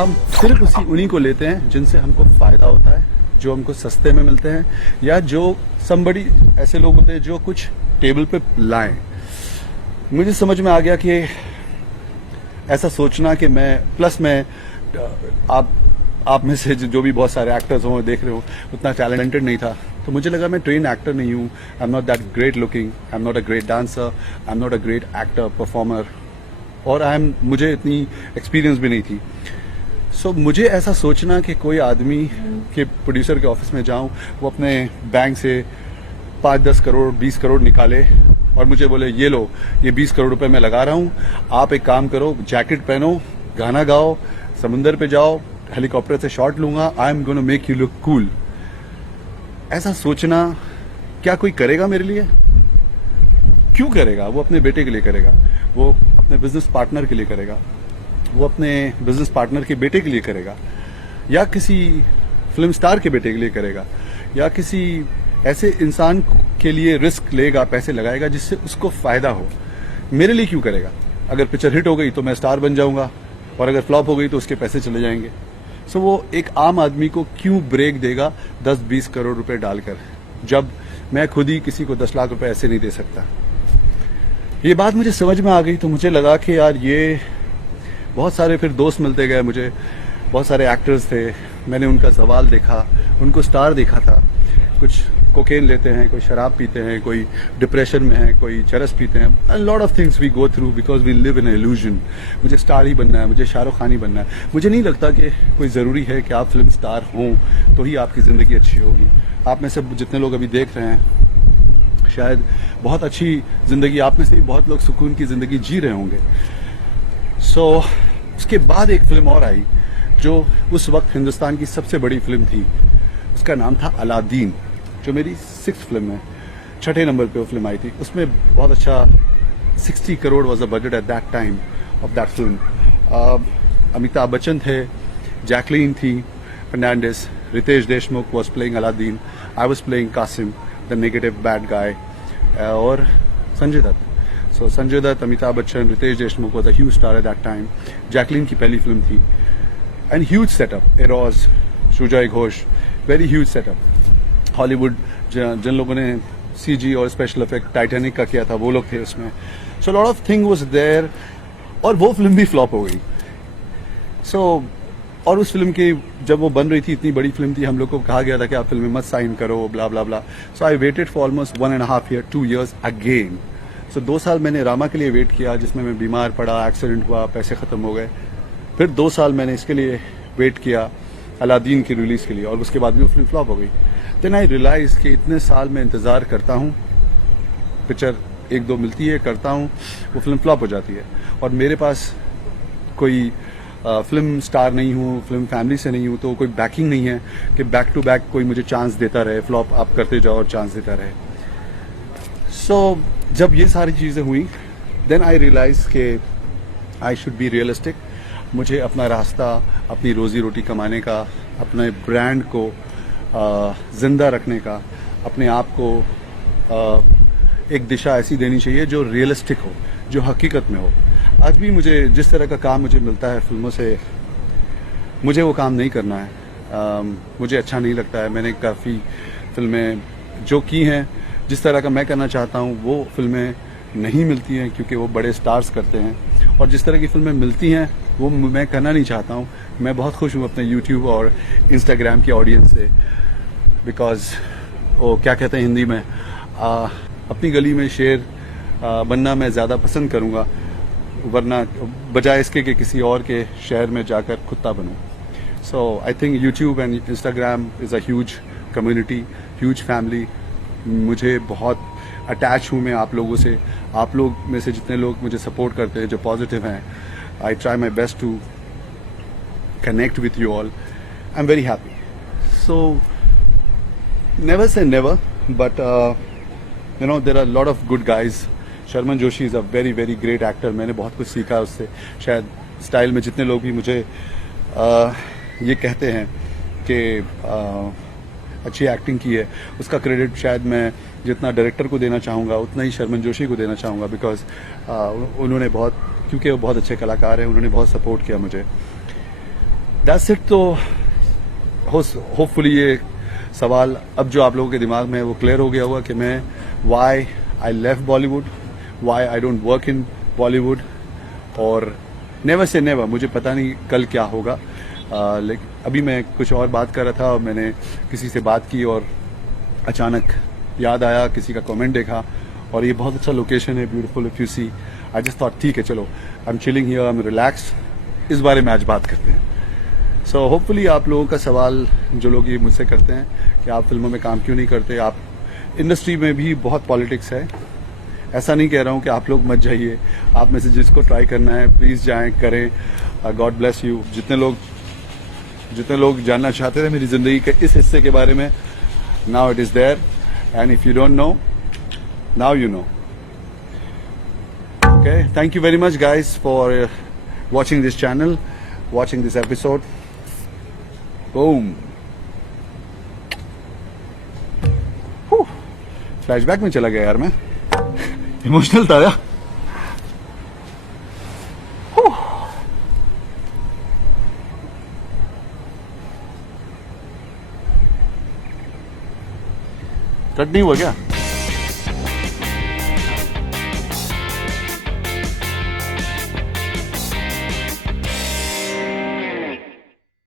हम सिर्फ उन्हीं को लेते हैं जिनसे हमको फ़ायदा होता है, जो हमको सस्ते में मिलते हैं, या जो somebody ऐसे लोग होते हैं जो कुछ टेबल पे लाएं। मुझे समझ में आ गया कि ऐसा सोचना कि मैं आप में से जो भी बहुत सारे एक्टर्स हों देख रहे हो, उतना टैलेंटेड नहीं था। तो मुझे लगा मैं ट्रेन एक्टर नहीं हूँ, I am not that great looking, I am not a great dancer, I am not a great actor performer, और मुझे इतनी एक्सपीरियंस भी नहीं थी। सो मुझे ऐसा सोचना कि कोई आदमी के प्रोड्यूसर के ऑफिस में जाऊं, वो अपने बैंक से 5-10 करोड़ 20 करोड़ निकाले और मुझे बोले ये लो, ये 20 करोड़ रुपए मैं लगा रहा हूं, आप एक काम करो, जैकेट पहनो, गाना गाओ, समुंदर पे जाओ, हेलीकॉप्टर से शॉट लूंगा, I am gonna make you look cool. ऐसा सोचना क्या कोई करेगा मेरे लिए? क्यों करेगा? वो अपने बेटे के लिए करेगा, वो अपने बिजनेस पार्टनर के लिए करेगा, वो अपने बिजनेस पार्टनर के बेटे के लिए करेगा, या किसी फिल्म स्टार के बेटे के लिए करेगा, या किसी ऐसे इंसान के लिए रिस्क लेगा, पैसे लगाएगा जिससे उसको फायदा हो। मेरे लिए क्यों करेगा? अगर पिक्चर हिट हो गई तो मैं स्टार बन जाऊंगा, और अगर फ्लॉप हो गई तो उसके पैसे चले जाएंगे। सो वो एक आम आदमी को क्यों ब्रेक देगा 10-20 करोड़ रुपए डालकर, जब मैं खुद ही किसी को 10 लाख रुपए ऐसे नहीं दे सकता। ये बात मुझे समझ में आ गई तो मुझे लगा कि यार ये बहुत सारे फिर दोस्त मिलते गए मुझे, बहुत सारे एक्टर्स थे, मैंने उनका सवाल देखा, उनको स्टार देखा था। कुछ कोकेन लेते हैं, कोई शराब पीते हैं, कोई डिप्रेशन में है, कोई चरस पीते हैं। Lot of things we go through because we live in an illusion. मुझे स्टार ही बनना है, मुझे शाहरुख खान ही बनना है। मुझे नहीं लगता कि कोई ज़रूरी है कि आप फिल्म स्टार हों तो ही आपकी ज़िंदगी अच्छी होगी। आप में से जितने लोग अभी देख रहे हैं, शायद बहुत अच्छी ज़िंदगी, आप में से भी बहुत लोग सुकून की ज़िंदगी जी रहे होंगे। सो उसके बाद एक फिल्म और आई जो उस वक्त हिंदुस्तान की सबसे बड़ी फिल्म थी, उसका नाम था अलादीन, जो मेरी 6th फिल्म है, 6ठे नंबर पे वो फिल्म आई थी। उसमें बहुत अच्छा 60 crore was the budget at that time of that film. Amitabh Bachchan थे, जैकलीन थी Fernandez, Riteish Deshmukh was playing Aladdin, I was playing Kasim the negative bad guy, और Sanjay Dutt. So Sanjay Dutt, Amitabh Bachchan, Riteish Deshmukh was a huge star at that time. Jacqueline की पहली film थी, and huge setup, Eros, Sujoy Ghosh, very huge setup. Hollywood जिन लोगों ने CG और special effect Titanic का किया था वो लोग थे उसमें। So lot of thing was there, और वो फिल्म भी फ्लॉप हो गई। सो और उस फिल्म की जब वो बन रही थी, इतनी बड़ी फिल्म थी, हम लोग को कहा गया था कि आप फिल्म में मत साइन करो, blah blah blah. So I waited for almost 1.5 year, 2 years again. So 2 साल मैंने रामा के लिए वेट किया, जिसमें मैं बीमार पड़ा, एक्सीडेंट हुआ, पैसे खत्म हो गए। फिर 2 साल मैंने इसके लिए वेट किया, अलादीन की रिलीज के लिए, और उसके बाद भी वो फिल्म फ्लॉप हो गई। देन आई रियलाइज कि इतने साल मैं इंतज़ार करता हूँ, पिक्चर 1-2 मिलती है, करता हूँ, वो फिल्म फ्लॉप हो जाती है, और मेरे पास कोई फिल्म स्टार नहीं हूँ, फिल्म फैमिली से नहीं हूँ, तो कोई बैकिंग नहीं है कि बैक टू बैक कोई मुझे चांस देता रहे, फ्लॉप आप करते जाओ और चांस देता रहे। सो जब ये सारी चीज़ें हुई, देन आई रियलाइज कि आई शुड बी रियलिस्टिक। मुझे अपना रास्ता, अपनी रोजी रोटी कमाने का, अपने ब्रांड को जिंदा रखने का, अपने आप को एक दिशा ऐसी देनी चाहिए जो रियलिस्टिक हो, जो हकीकत में हो। आज भी मुझे जिस तरह का काम मुझे मिलता है फिल्मों से, मुझे वो काम नहीं करना है। मुझे अच्छा नहीं लगता है। मैंने काफ़ी फिल्में जो की हैं, जिस तरह का मैं करना चाहता हूँ वो फिल्में नहीं मिलती हैं, क्योंकि वो बड़े स्टार्स करते हैं, और जिस तरह की फिल्में मिलती हैं वो मैं करना नहीं चाहता हूँ। मैं बहुत खुश हूँ अपने यूट्यूब और इंस्टाग्राम की ऑडियंस से, बिकॉज वो क्या कहते हैं हिंदी में, अपनी गली में शेर बनना मैं ज़्यादा पसंद करूँगा, वरना बजाय इसके कि किसी और के शहर में जाकर कुत्ता बनूँ। So I think YouTube and Instagram is a huge community, huge family. मुझे बहुत अटैच हूँ मैं आप लोगों से। आप लोग में से जितने लोग मुझे सपोर्ट करते हैं, जो पॉजिटिव हैं, I try my best to connect with you all. I'm very happy. So never say never, but there are a lot of good guys. Sharman Joshi is a very very great actor. मैंने बहुत कुछ सीखा उससे। शायद style में जितने लोग भी मुझे ये कहते हैं कि अच्छी एक्टिंग की है, उसका क्रेडिट शायद मैं जितना डायरेक्टर को देना चाहूँगा उतना ही शर्मन जोशी को देना चाहूँगा, बिकॉज उन्होंने बहुत, क्योंकि वो बहुत अच्छे कलाकार हैं, उन्होंने बहुत सपोर्ट किया मुझे। That's it. तो होपफुली ये सवाल अब जो आप लोगों के दिमाग में है वो क्लियर हो गया होगा कि मैं why I left Bollywood, why I don't work in Bollywood, और नेवर से नेवर, मुझे पता नहीं कल क्या होगा। लेकिन अभी मैं कुछ और बात कर रहा था और मैंने किसी से बात की और अचानक याद आया, किसी का कमेंट देखा और ये बहुत अच्छा लोकेशन है, beautiful if you see. I just thought ठीक है चलो, I am chilling here, I am relax, इस बारे में आज बात करते हैं। सो होपफुली आप लोगों का सवाल जो लोग ये मुझसे करते हैं कि आप फिल्मों में काम क्यों नहीं करते, आप इंडस्ट्री में भी बहुत पॉलिटिक्स है। ऐसा नहीं कह रहा हूँ कि आप लोग मत जाइए, आप में से जिसको ट्राई करना है प्लीज़ जाएं, करें। God bless you. जितने लोग जानना चाहते थे मेरी ज़िंदगी के इस हिस्से के बारे में, now it is there, and if you don't know, now you know. Okay, thank you very much guys for watching this channel, watching this episode. Boom. Flashback में चला गया यार मैं, इमोशनल था यार। कट नहीं हुआ क्या?